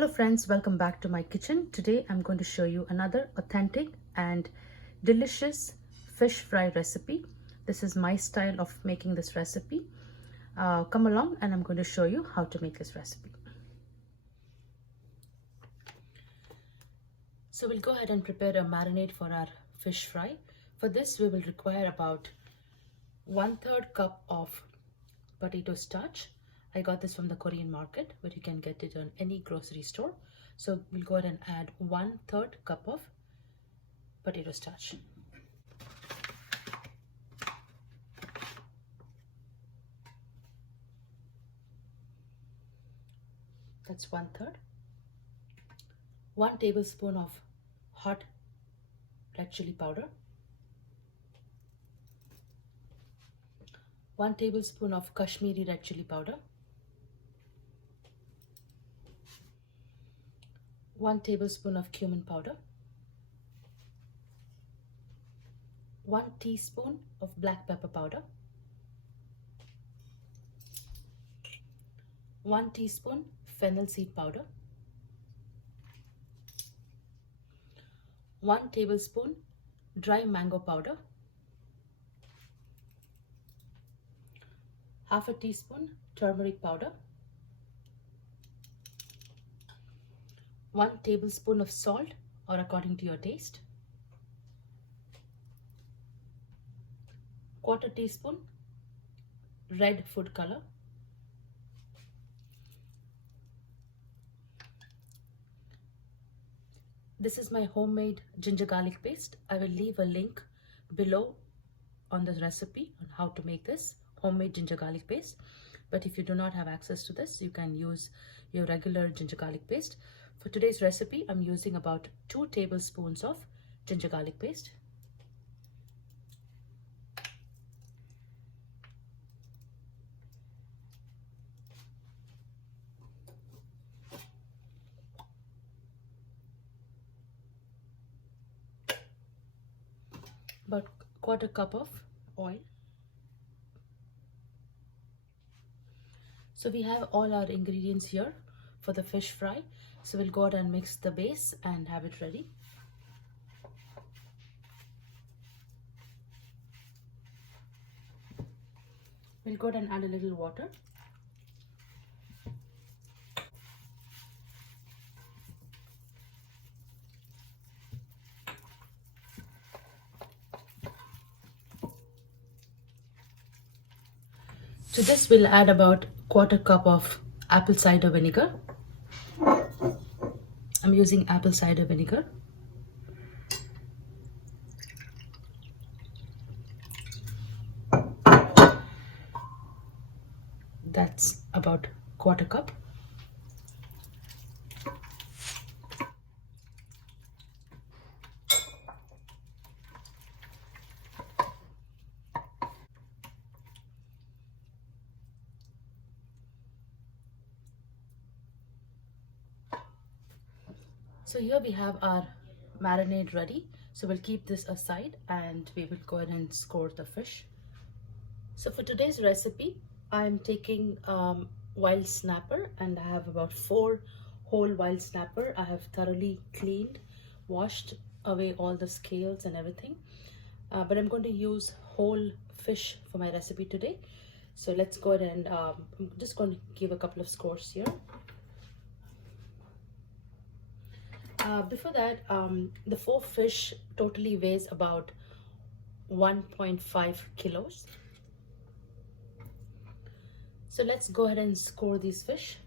Hello friends, welcome back to my kitchen. Today I'm going to show you another authentic and delicious fish fry recipe. This is my style of making this recipe. Come along and I'm going to show you how to make this recipe. So we'll go ahead and prepare a marinade for our fish fry. For this we will require about 1/3 cup of potato starch. I got this from the Korean market, but you can get it on any grocery store. So we'll go ahead and add 1/3 cup of potato starch. That's 1/3. 1 tablespoon of hot red chili powder. 1 tablespoon of Kashmiri red chili powder. 1 tablespoon of cumin powder. 1 teaspoon of black pepper powder. 1 teaspoon fennel seed powder. 1 tablespoon dry mango powder. 1/2 teaspoon turmeric powder. 1 tablespoon of salt, or according to your taste. 1/4 teaspoon red food color. This is my homemade ginger garlic paste. I will leave a link below on the recipe on how to make this homemade ginger garlic paste. But if you do not have access to this, you can use your regular ginger garlic paste. For today's recipe, I'm using about 2 tablespoons of ginger garlic paste. About 1/4 cup of oil. So we have all our ingredients here for the fish fry. So we'll go ahead and mix the base and have it ready. We'll go ahead and add a little water. To this we'll add about 1/4 cup of apple cider vinegar. I'm using apple cider vinegar. That's about 1/4 cup. So here we have our marinade ready. So we'll keep this aside and we will go ahead and score the fish. So for today's recipe, I'm taking wild snapper, and I have about 4 whole wild snapper. I have thoroughly cleaned, washed away all the scales and everything. But I'm going to use whole fish for my recipe today. So let's go ahead and I'm just going to give a couple of scores here. Before that, the 4 fish totally weighs about 1.5 kilos. So let's go ahead and score these fish.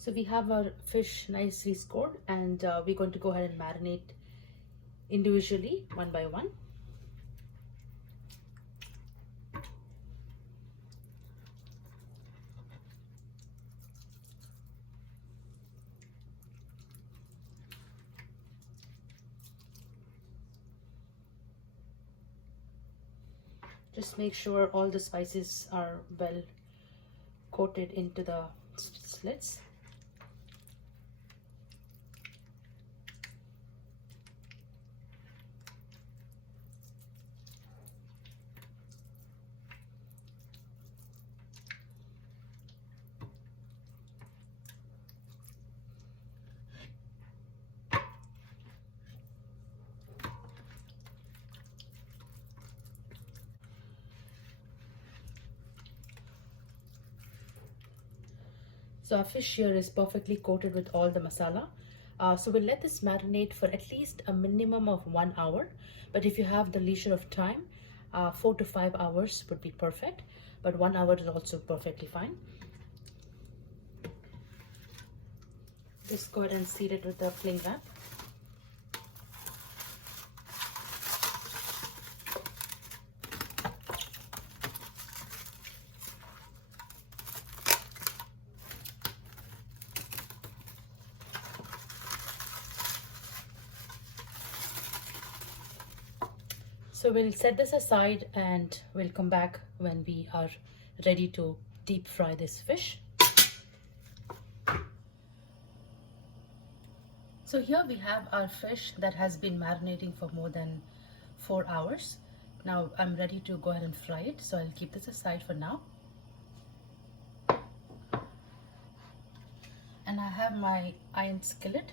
So we have our fish nicely scored, and we're going to go ahead and marinate individually, one by one. Just make sure all the spices are well coated into the slits. So our fish here is perfectly coated with all the masala. So we'll let this marinate for at least a minimum of 1 hour. But if you have the leisure of time, 4 to 5 hours would be perfect. But 1 hour is also perfectly fine. Just go ahead and seal it with the cling wrap. So we'll set this aside and we'll come back when we are ready to deep fry this fish. So here we have our fish that has been marinating for more than 4 hours. Now I'm ready to go ahead and fry it. So I'll keep this aside for now. And I have my iron skillet.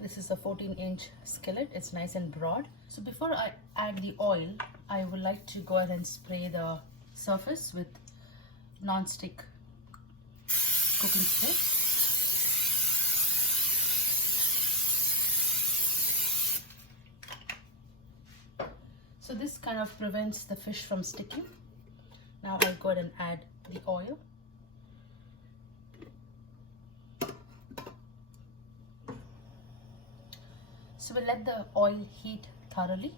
This is a 14-inch skillet. It's nice and broad. So before I add the oil, I would like to go ahead and spray the surface with non-stick cooking spray. So this kind of prevents the fish from sticking. Now I'll go ahead and add the oil. So we'll let the oil heat thoroughly.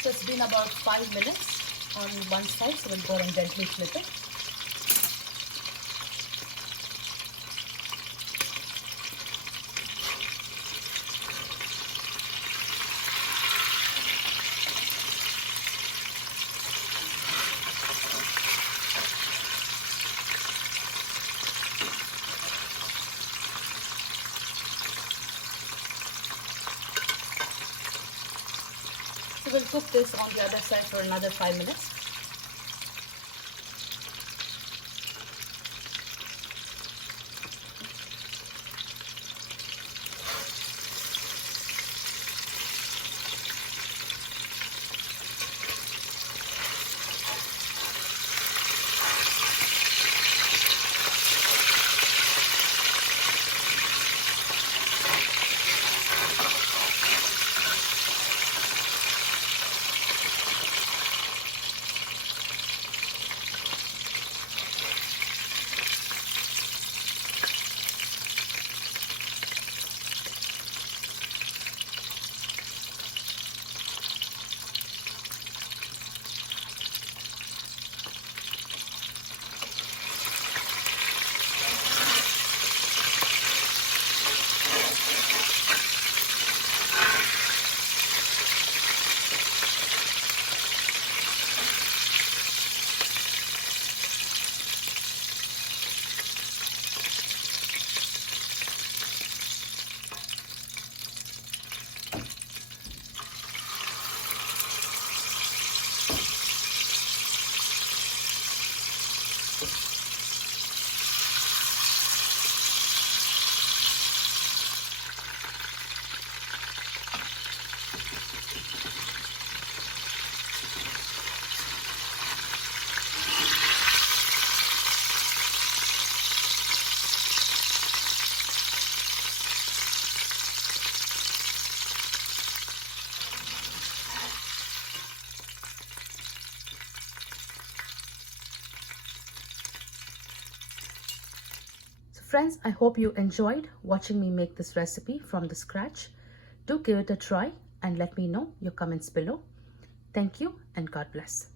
So it's been about 5 minutes on one side, so we'll go ahead and gently flip it. So we'll cook this on the other side for another 5 minutes. Friends, I hope you enjoyed watching me make this recipe from the scratch. Do give it a try and let me know your comments below. Thank you and God bless.